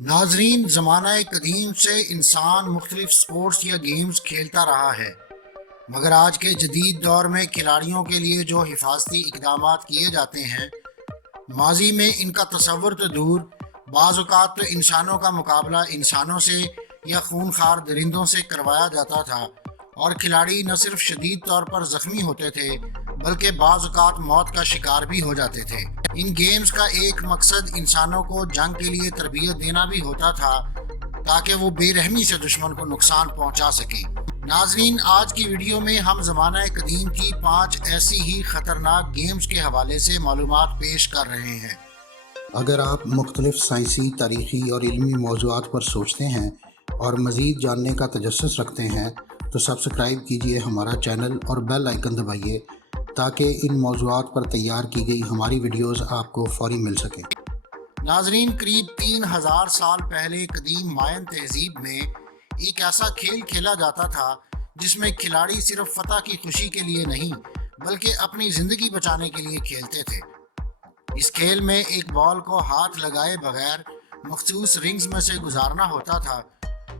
ناظرین، زمانہ قدیم سے انسان مختلف سپورٹس یا گیمز کھیلتا رہا ہے، مگر آج کے جدید دور میں کھلاڑیوں کے لیے جو حفاظتی اقدامات کیے جاتے ہیں، ماضی میں ان کا تصور تو دور، بعض اوقات تو انسانوں کا مقابلہ انسانوں سے یا خونخوار درندوں سے کروایا جاتا تھا، اور کھلاڑی نہ صرف شدید طور پر زخمی ہوتے تھے بلکہ بعض اوقات موت کا شکار بھی ہو جاتے تھے۔ ان گیمز کا ایک مقصد انسانوں کو جنگ کے لیے تربیت دینا بھی ہوتا تھا تاکہ وہ بے رحمی سے دشمن کو نقصان پہنچا سکیں۔ ناظرین، آج کی ویڈیو میں ہم زمانہ قدیم کی 5 ایسی ہی خطرناک گیمز کے حوالے سے معلومات پیش کر رہے ہیں۔ اگر آپ مختلف سائنسی، تاریخی اور علمی موضوعات پر سوچتے ہیں اور مزید جاننے کا تجسس رکھتے ہیں تو سبسکرائب کیجئے ہمارا چینل اور بیل آئیکن دبائیے تاکہ ان موضوعات پر تیار کی گئی ہماری ویڈیوز آپ کو فوری مل سکیں۔ ناظرین، قریب 3000 سال پہلے قدیم ماین تہذیب میں ایک ایسا کھیل کھیلا جاتا تھا جس میں کھلاڑی صرف فتح کی خوشی کے لیے نہیں بلکہ اپنی زندگی بچانے کے لیے کھیلتے تھے۔ اس کھیل میں ایک بال کو ہاتھ لگائے بغیر مخصوص رنگز میں سے گزارنا ہوتا تھا،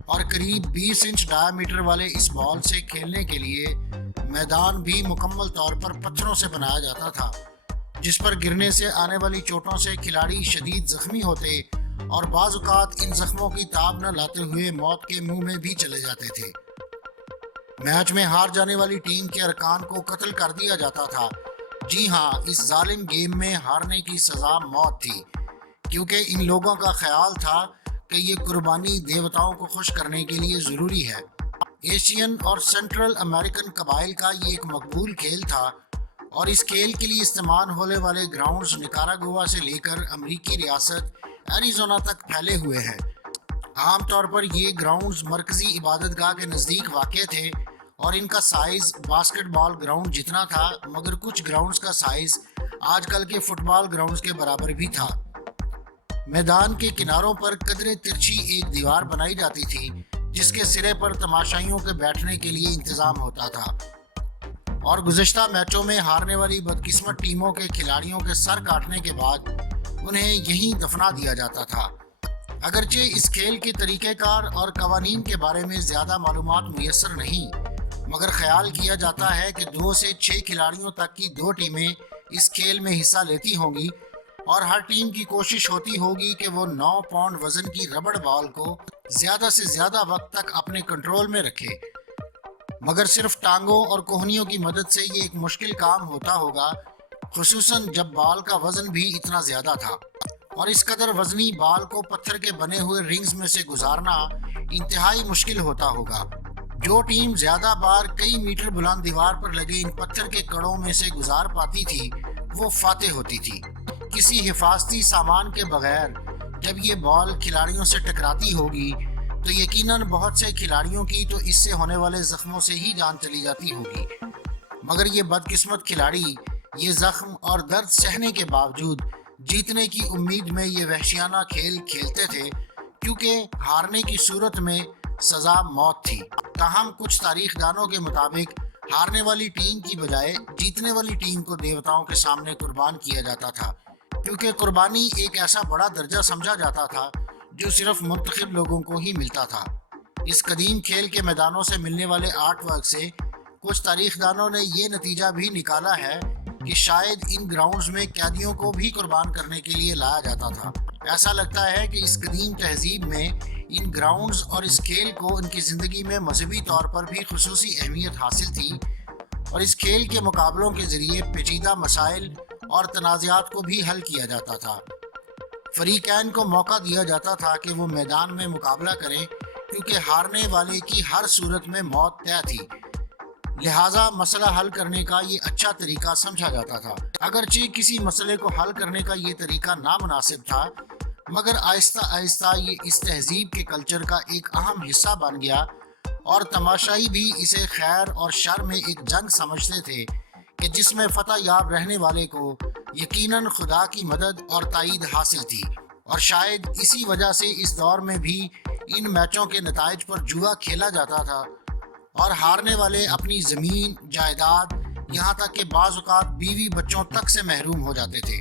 اور قریب 20 انچ ڈایا میٹر والے اس بال سے کھیلنے کے لیے میدان بھی مکمل طور پر پتھروں سے بنایا جاتا تھا، جس پر گرنے سے آنے والی چوٹوں سے کھلاڑی شدید زخمی ہوتے اور بعض اوقات ان زخموں کی تاب نہ لاتے ہوئے موت کے منہ میں بھی چلے جاتے تھے۔ میچ میں ہار جانے والی ٹیم کے ارکان کو قتل کر دیا جاتا تھا۔ جی ہاں، اس ظالم گیم میں ہارنے کی سزا موت تھی، کیونکہ ان لوگوں کا خیال تھا کہ یہ قربانی دیوتاؤں کو خوش کرنے کے لیے ضروری ہے۔ ایشین اور سینٹرل امریکن قبائل کا یہ ایک مقبول کھیل تھا، اور اس کھیل کے لیے استعمال ہونے والے گراؤنڈز نکاراگوا سے لے کر امریکی ریاست ایریزونا تک پھیلے ہوئے ہیں۔ عام طور پر یہ گراؤنڈز مرکزی عبادت گاہ کے نزدیک واقع تھے، اور ان کا سائز باسکٹ بال گراؤنڈ جتنا تھا، مگر کچھ گراؤنڈز کا سائز آج کل کے فٹ بال گراؤنڈز کے برابر بھی تھا۔ میدان کے کناروں پر قدرے ترچھی ایک دیوار بنائی جاتی تھی جس کے سرے پر تماشائیوں کے بیٹھنے کے لیے انتظام ہوتا تھا، اور گزشتہ میچوں میں ہارنے والی بدقسمت ٹیموں کے کھلاڑیوں کے سر کاٹنے کے بعد انہیں یہیں دفنا دیا جاتا تھا۔ اگرچہ اس کھیل کے طریقہ کار اور قوانین کے بارے میں زیادہ معلومات میسر نہیں، مگر خیال کیا جاتا ہے کہ 2 سے 6 کھلاڑیوں تک کی 2 ٹیمیں اس کھیل میں حصہ لیتی ہوں گی، اور ہر ٹیم کی کوشش ہوتی ہوگی کہ وہ 9 پاؤنڈ وزن کی ربڑ بال کو زیادہ سے زیادہ وقت تک اپنے کنٹرول میں رکھے۔ مگر صرف ٹانگوں اور کوہنیوں کی مدد سے یہ ایک مشکل کام ہوتا ہوگا، خصوصاً جب بال کا وزن بھی اتنا زیادہ تھا، اور اس قدر وزنی بال کو پتھر کے بنے ہوئے رنگز میں سے گزارنا انتہائی مشکل ہوتا ہوگا۔ جو ٹیم زیادہ بار کئی میٹر بلند دیوار پر لگے ان پتھر کے کڑوں میں سے گزار پاتی تھی وہ فاتح ہوتی تھی۔ کسی حفاظتی سامان کے بغیر جب یہ بال کھلاڑیوں سے ٹکراتی ہوگی تو یقیناً بہت سے کھلاڑیوں کی تو اس سے ہونے والے زخموں سے ہی جان چلی جاتی ہوگی، مگر یہ بدقسمت کھلاڑی یہ زخم اور درد سہنے کے باوجود جیتنے کی امید میں یہ وحشیانہ کھیل کھیلتے تھے، کیونکہ ہارنے کی صورت میں سزا موت تھی۔ تاہم کچھ تاریخ دانوں کے مطابق ہارنے والی ٹیم کی بجائے جیتنے والی ٹیم کو دیوتاؤں کے سامنے قربان کیا جاتا تھا، کیونکہ قربانی ایک ایسا بڑا درجہ سمجھا جاتا تھا جو صرف منتخب لوگوں کو ہی ملتا تھا۔ اس قدیم کھیل کے میدانوں سے ملنے والے آرٹ ورک سے کچھ تاریخ دانوں نے یہ نتیجہ بھی نکالا ہے کہ شاید ان گراؤنڈز میں قیدیوں کو بھی قربان کرنے کے لیے لایا جاتا تھا۔ ایسا لگتا ہے کہ اس قدیم تہذیب میں ان گراؤنڈز اور اس کھیل کو ان کی زندگی میں مذہبی طور پر بھی خصوصی اہمیت حاصل تھی، اور اس کھیل کے مقابلوں کے ذریعے پیچیدہ مسائل اور تنازعات کو بھی حل کیا جاتا تھا۔ فریقین کو موقع دیا جاتا تھا کہ وہ میدان میں مقابلہ کریں، کیونکہ ہارنے والے کی ہر صورت میں موت طے تھی، لہٰذا مسئلہ حل کرنے کا یہ اچھا طریقہ سمجھا جاتا تھا۔ اگرچہ کسی مسئلے کو حل کرنے کا یہ طریقہ نامناسب تھا، مگر آہستہ آہستہ یہ اس تہذیب کے کلچر کا ایک اہم حصہ بن گیا، اور تماشائی بھی اسے خیر اور شر میں ایک جنگ سمجھتے تھے کہ جس میں فتح یاب رہنے والے کو یقیناً خدا کی مدد اور تائید حاصل تھی، اور شاید اسی وجہ سے اس دور میں بھی ان میچوں کے نتائج پر جوا کھیلا جاتا تھا، اور ہارنے والے اپنی زمین، جائیداد، یہاں تک کہ بعض اوقات بیوی بچوں تک سے محروم ہو جاتے تھے۔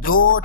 2,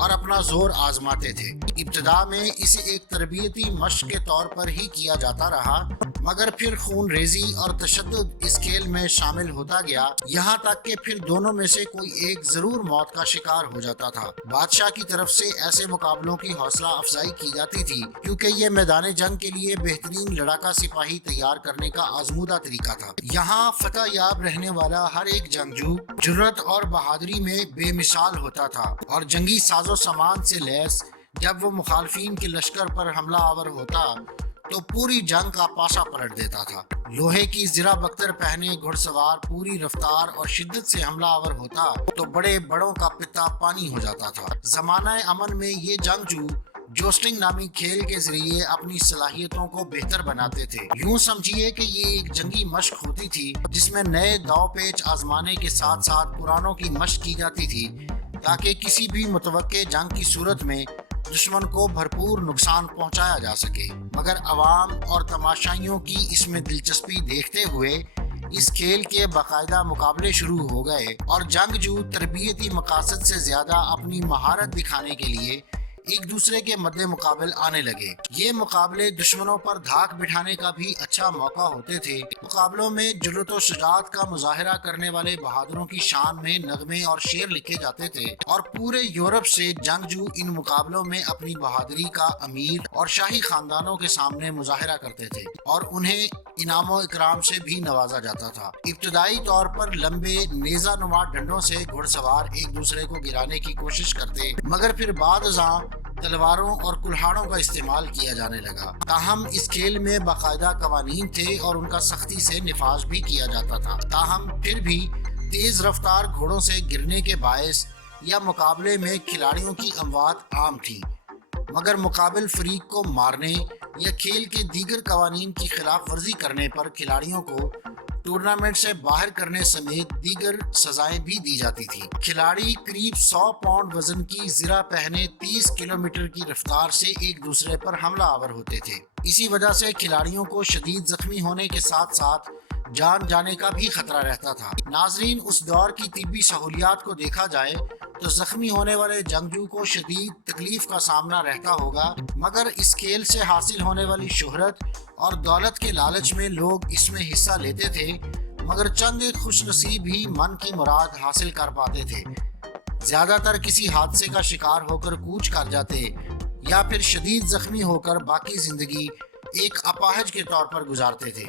اور اپنا زور آزماتے تھے۔ ابتدا میں اسے ایک تربیتی مشق کے طور پر ہی کیا جاتا رہا، مگر پھر خون ریزی اور تشدد اس کھیل میں شامل ہوتا گیا، یہاں تک کہ پھر دونوں میں سے کوئی ایک ضرور موت کا شکار ہو جاتا تھا۔ بادشاہ کی طرف سے ایسے مقابلوں کی حوصلہ افزائی کی جاتی تھی کیونکہ یہ میدان جنگ کے لیے بہترین لڑاکا سپاہی تیار کرنے کا آزمودہ طریقہ تھا۔ یہاں فتح یاب رہنے والا ہر ایک جنگجو جرأت اور بہادری میں بے مثال ہوتا تھا، اور جنگی ساز و سامان سے لیس جب وہ مخالفین کے لشکر پر حملہ آور ہوتا تو پوری جنگ کا پاسا پلٹ دیتا تھا۔ لوہے کی زرہ بختر پہنے گھڑ سوار پوری رفتار اور شدت سے حملہ آور ہوتا تو بڑے بڑوں کا پتا پانی ہو جاتا تھا۔ زمانہ امن میں یہ جنگجو جوسٹنگ نامی کھیل کے ذریعے اپنی صلاحیتوں کو بہتر بناتے تھے۔ یوں سمجھیے کہ یہ ایک جنگی مشق ہوتی تھی جس میں نئے داؤ پیچ آزمانے کے ساتھ ساتھ پرانوں کی مشق کی جاتی تھی تاکہ کسی بھی متوقع جنگ کی صورت میں دشمن کو بھرپور نقصان پہنچایا جا سکے۔ مگر عوام اور تماشائیوں کی اس میں دلچسپی دیکھتے ہوئے اس کھیل کے باقاعدہ مقابلے شروع ہو گئے اور جنگجو تربیتی مقاصد سے زیادہ اپنی مہارت دکھانے کے لیے ایک دوسرے کے مد مقابل آنے لگے۔ یہ مقابلے دشمنوں پر دھاک بٹھانے کا بھی اچھا موقع ہوتے تھے۔ مقابلوں میں جرأت و شجاعت کا مظاہرہ کرنے والے بہادروں کی شان میں نغمے اور شعر لکھے جاتے تھے، اور پورے یورپ سے جنگجو ان مقابلوں میں اپنی بہادری کا امیر اور شاہی خاندانوں کے سامنے مظاہرہ کرتے تھے، اور انہیں انعام و اکرام سے بھی نوازا جاتا تھا۔ ابتدائی طور پر لمبے نیزہ نما ڈنڈوں سے گھڑ سوار ایک دوسرے کو گرانے کی کوشش کرتے، مگر پھر بعد ازاں تلواروں اور کلہاڑوں کا استعمال کیا جانے لگا۔ تاہم اس کھیل میں باقاعدہ قوانین تھے اور ان کا سختی سے نفاذ بھی کیا جاتا تھا۔ تاہم پھر بھی تیز رفتار گھوڑوں سے گرنے کے باعث یا مقابلے میں کھلاڑیوں کی اموات عام تھی، مگر مقابل فریق کو مارنے یا کھیل کے دیگر قوانین کی خلاف ورزی کرنے پر کھلاڑیوں کو ٹورنامنٹ سے باہر کرنے سمیت دیگر سزائیں بھی دی جاتی تھی۔ کھلاڑی قریب 100 پاؤنڈ وزن کی زرہ پہنے 30 کلومیٹر کی رفتار سے ایک دوسرے پر حملہ آور ہوتے تھے۔ اسی وجہ سے کھلاڑیوں کو شدید زخمی ہونے کے ساتھ ساتھ جان جانے کا بھی خطرہ رہتا تھا۔ ناظرین، اس دور کی طبی سہولیات کو دیکھا جائے تو زخمی ہونے والے جنگجو کو شدید تکلیف کا سامنا رہتا ہوگا، مگر اس کھیل سے حاصل ہونے والی شہرت اور دولت کے لالچ میں لوگ اس میں حصہ لیتے تھے، مگر چند ایک خوش نصیب ہی من کی مراد حاصل کر پاتے تھے۔ زیادہ تر کسی حادثے کا شکار ہو کر کوچ کر جاتے یا پھر شدید زخمی ہو کر باقی زندگی ایک اپاہج کے طور پر گزارتے تھے۔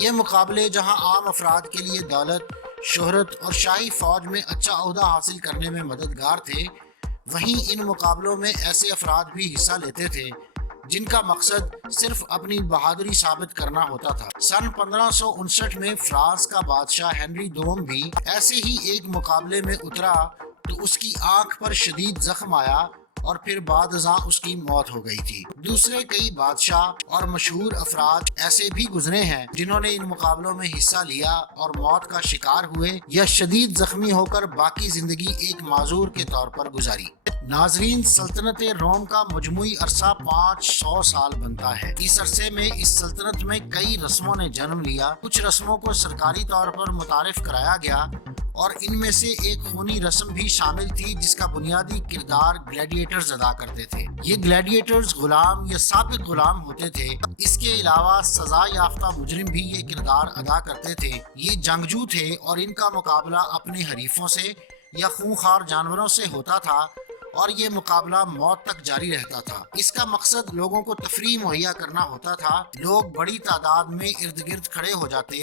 یہ مقابلے جہاں عام افراد کے لیے دولت، شہرت اور شاہی فوج میں اچھا عہدہ حاصل کرنے میں مددگار تھے، وہیں ان مقابلوں میں ایسے افراد بھی حصہ لیتے تھے جن کا مقصد صرف اپنی بہادری ثابت کرنا ہوتا تھا۔ سن 1559 میں فرانس کا بادشاہ ہنری دوم بھی ایسے ہی ایک مقابلے میں اترا تو اس کی آنکھ پر شدید زخم آیا اور پھر بعد ازاں اس کی موت ہو گئی تھی۔ دوسرے کئی بادشاہ اور مشہور افراد ایسے بھی گزرے ہیں جنہوں نے ان مقابلوں میں حصہ لیا اور موت کا شکار ہوئے یا شدید زخمی ہو کر باقی زندگی ایک معذور کے طور پر گزاری۔ ناظرین، سلطنت روم کا مجموعی عرصہ 500 سال بنتا ہے۔ اس عرصے میں اس سلطنت میں کئی رسموں نے جنم لیا۔ کچھ رسموں کو سرکاری طور پر متعارف کرایا گیا اور ان میں سے ایک خونی رسم بھی شامل تھی جس کا بنیادی کردار گلیڈیٹرز ادا کرتے تھے۔ یہ گلیڈیٹرز غلام یا سابق غلام ہوتے تھے۔ اس کے علاوہ سزا یافتہ مجرم بھی یہ کردار ادا کرتے تھے۔ یہ جنگجو تھے اور ان کا مقابلہ اپنے حریفوں سے یا خونخوار جانوروں سے ہوتا تھا، اور یہ مقابلہ موت تک جاری رہتا تھا۔ اس کا مقصد لوگوں کو تفریح مہیا کرنا ہوتا تھا۔ لوگ بڑی تعداد میں ارد گرد کھڑے ہو جاتے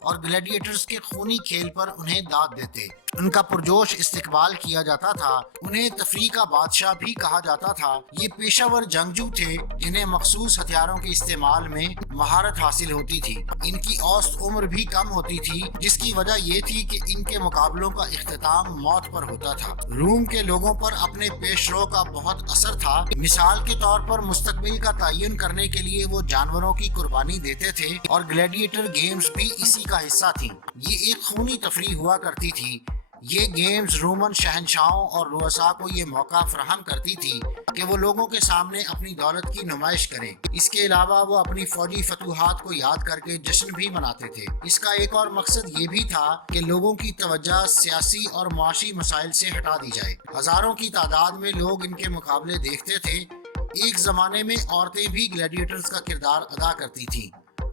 اور گلیڈیٹرز کے خونی کھیل پر انہیں داد دیتے۔ ان کا پرجوش استقبال کیا جاتا تھا۔ انہیں تفریح کا بادشاہ بھی کہا جاتا تھا۔ یہ پیشہ ور جنگجو تھے جنہیں مخصوص ہتھیاروں کے استعمال میں مہارت حاصل ہوتی تھی۔ ان کی اوسط عمر بھی کم ہوتی تھی، جس کی وجہ یہ تھی کہ ان کے مقابلوں کا اختتام موت پر ہوتا تھا۔ روم کے لوگوں پر اپنے پیش رو کا بہت اثر تھا۔ مثال کے طور پر مستقبل کا تعین کرنے کے لیے وہ جانوروں کی قربانی دیتے تھے، اور گلیڈیٹر گیمز بھی اسی کا حصہ تھیں۔ یہ ایک خونی تفریح ہوا کرتی تھی یہ گیمز رومن شہنشاہوں اور رؤساء کو یہ موقع فراہم کرتی تھی کہ وہ لوگوں کے سامنے اپنی دولت کی نمائش کریں۔ اس کے علاوہ وہ اپنی فوجی فتوحات کو یاد کر کے جشن بھی مناتے تھے۔ اس کا ایک اور مقصد یہ بھی تھا کہ لوگوں کی توجہ سیاسی اور معاشی مسائل سے ہٹا دی جائے۔ ہزاروں کی تعداد میں لوگ ان کے مقابلے دیکھتے تھے۔ ایک زمانے میں عورتیں بھی گلیڈیٹرز کا کردار ادا کرتی تھیں۔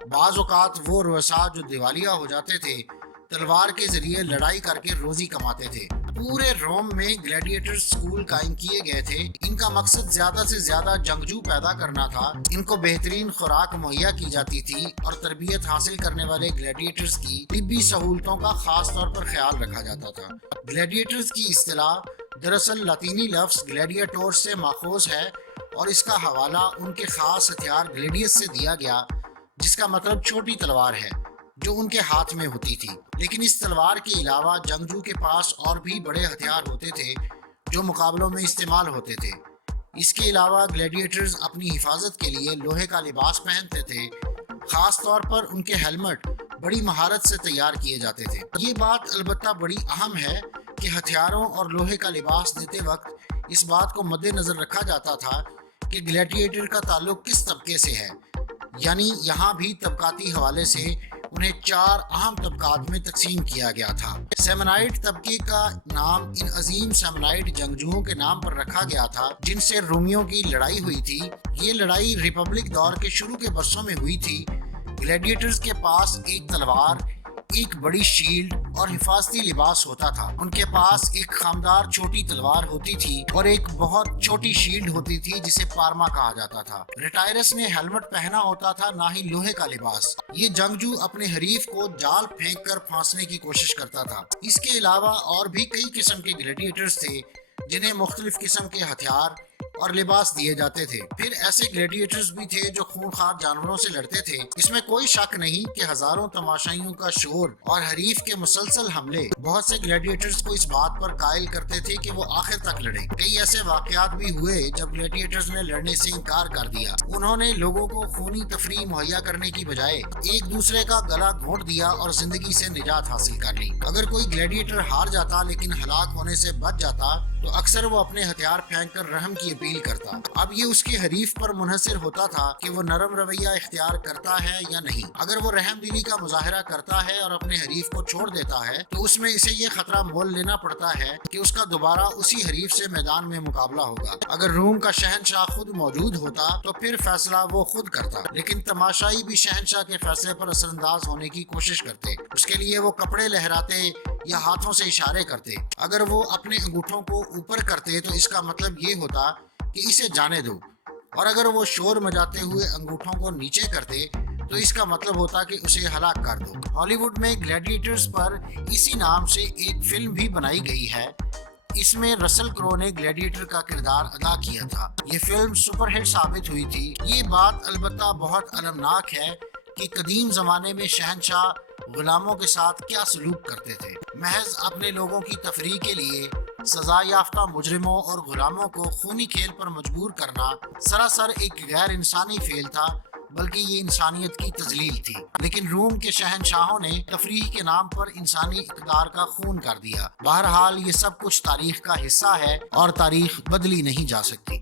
بعض اوقات وہ رؤساء جو دیوالیہ ہو جاتے تھے تلوار کے ذریعے لڑائی کر کے روزی کماتے تھے۔ پورے روم میں گلیڈیٹر اسکول قائم کیے گئے تھے۔ ان کا مقصد زیادہ سے زیادہ جنگجو پیدا کرنا تھا۔ ان کو بہترین خوراک مہیا کی جاتی تھی اور تربیت حاصل کرنے والے گلیڈیٹرز کی طبی سہولتوں کا خاص طور پر خیال رکھا جاتا تھا۔ گلیڈیٹرز کی اصطلاح دراصل لاطینی لفظ گلیڈیٹور سے ماخوذ ہے اور اس کا حوالہ ان کے خاص ہتھیار گلیڈیس سے دیا گیا، جس کا مطلب چھوٹی تلوار ہے جو ان کے ہاتھ میں ہوتی تھی۔ لیکن اس تلوار کے علاوہ جنگجو کے پاس اور بھی بڑے ہتھیار ہوتے تھے جو مقابلوں میں استعمال ہوتے تھے۔ اس کے علاوہ گلیڈیٹرز اپنی حفاظت کے لیے لوہے کا لباس پہنتے تھے۔ خاص طور پر ان کے ہیلمٹ بڑی مہارت سے تیار کیے جاتے تھے۔ یہ بات البتہ بڑی اہم ہے کہ ہتھیاروں اور لوہے کا لباس دیتے وقت اس بات کو مد نظر رکھا جاتا تھا کہ گلیڈیٹر کا تعلق کس طبقے سے ہے، یعنی یہاں بھی طبقاتی حوالے سے انہیں 4 اہم طبقات میں تقسیم کیا گیا تھا۔ سیمنائٹ طبقے کا نام ان عظیم سیمنائٹ جنگجوؤں کے نام پر رکھا گیا تھا جن سے رومیوں کی لڑائی ہوئی تھی۔ یہ لڑائی ریپبلک دور کے شروع کے برسوں میں ہوئی تھی۔ گلیڈیٹرز کے پاس ایک تلوار، ایک بڑی شیلڈ اور حفاظتی لباس ہوتا تھا۔ ان کے پاس ایک خامدار چھوٹی تلوار ہوتی تھی اور ایک بہت چھوٹی شیلڈ ہوتی تھی جسے پارما کہا جاتا تھا۔ ریٹائرس نے ہیلمٹ پہنا ہوتا تھا، نہ ہی لوہے کا لباس۔ یہ جنگجو اپنے حریف کو جال پھینک کر پھانسنے کی کوشش کرتا تھا۔ اس کے علاوہ اور بھی کئی قسم کے گلیڈیٹرز تھے جنہیں مختلف قسم کے ہتھیار اور لباس دیے جاتے تھے۔ پھر ایسے گلیڈیٹرز بھی تھے جو خونخوار جانوروں سے لڑتے تھے۔ اس میں کوئی شک نہیں کہ ہزاروں تماشائیوں کا شور اور حریف کے مسلسل حملے بہت سے گلیڈیٹرز کو اس بات پر قائل کرتے تھے کہ وہ آخر تک لڑیں۔ کئی ایسے واقعات بھی ہوئے جب گلیڈیٹرز نے لڑنے سے انکار کر دیا۔ انہوں نے لوگوں کو خونی تفریح مہیا کرنے کی بجائے ایک دوسرے کا گلا گھونٹ دیا اور زندگی سے نجات حاصل کر لی۔ اگر کوئی گلیڈیٹر ہار جاتا لیکن ہلاک ہونے سے بچ جاتا تو اکثر وہ اپنے ہتھیار پھینک کر رحم کی اپیل کرتا۔ اب یہ اس کے حریف پر منحصر ہوتا تھا کہ وہ نرم رویہ اختیار کرتا ہے یا نہیں۔ اگر وہ رحم دلی کا مظاہرہ کرتا ہے اور اپنے حریف کو چھوڑ دیتا ہے تو اس میں اسے یہ خطرہ مول لینا پڑتا ہے کہ اس کا دوبارہ اسی حریف سے میدان میں مقابلہ ہوگا۔ اگر روم کا شہنشاہ خود موجود ہوتا تو پھر فیصلہ وہ خود کرتا، لیکن تماشائی بھی شہنشاہ کے فیصلے پر اثر انداز ہونے کی کوشش کرتے۔ اس کے لیے وہ کپڑے لہراتے یا ہاتھوں سے اشارے کرتے۔ اگر وہ اپنے انگوٹھوں کو اوپر کرتے تو اس کا مطلب یہ ہوتا کہ اسے جانے دو، اور اگر وہ شور مچاتے ہوئے انگوٹھوں کو نیچے کرتے تو اس کا مطلب ہوتا کہ اسے ہلاک کر دو۔ ہالی ووڈ میں گلیڈیٹرز پر اسی نام سے ایک فلم بھی بنائی گئی ہے۔ اس میں رسل کرو نے گلیڈیٹر کا کردار ادا کیا تھا۔ یہ فلم سپر ہٹ ثابت ہوئی تھی۔ یہ بات البتہ بہت المناک ہے کہ قدیم زمانے میں شہنشاہ غلاموں کے ساتھ کیا سلوک کرتے تھے۔ محض اپنے لوگوں کی تفریح کے لیے سزا یافتہ مجرموں اور غلاموں کو خونی کھیل پر مجبور کرنا سراسر ایک غیر انسانی فعل تھا، بلکہ یہ انسانیت کی تذلیل تھی۔ لیکن روم کے شہنشاہوں نے تفریح کے نام پر انسانی اقدار کا خون کر دیا۔ بہرحال یہ سب کچھ تاریخ کا حصہ ہے اور تاریخ بدلی نہیں جا سکتی۔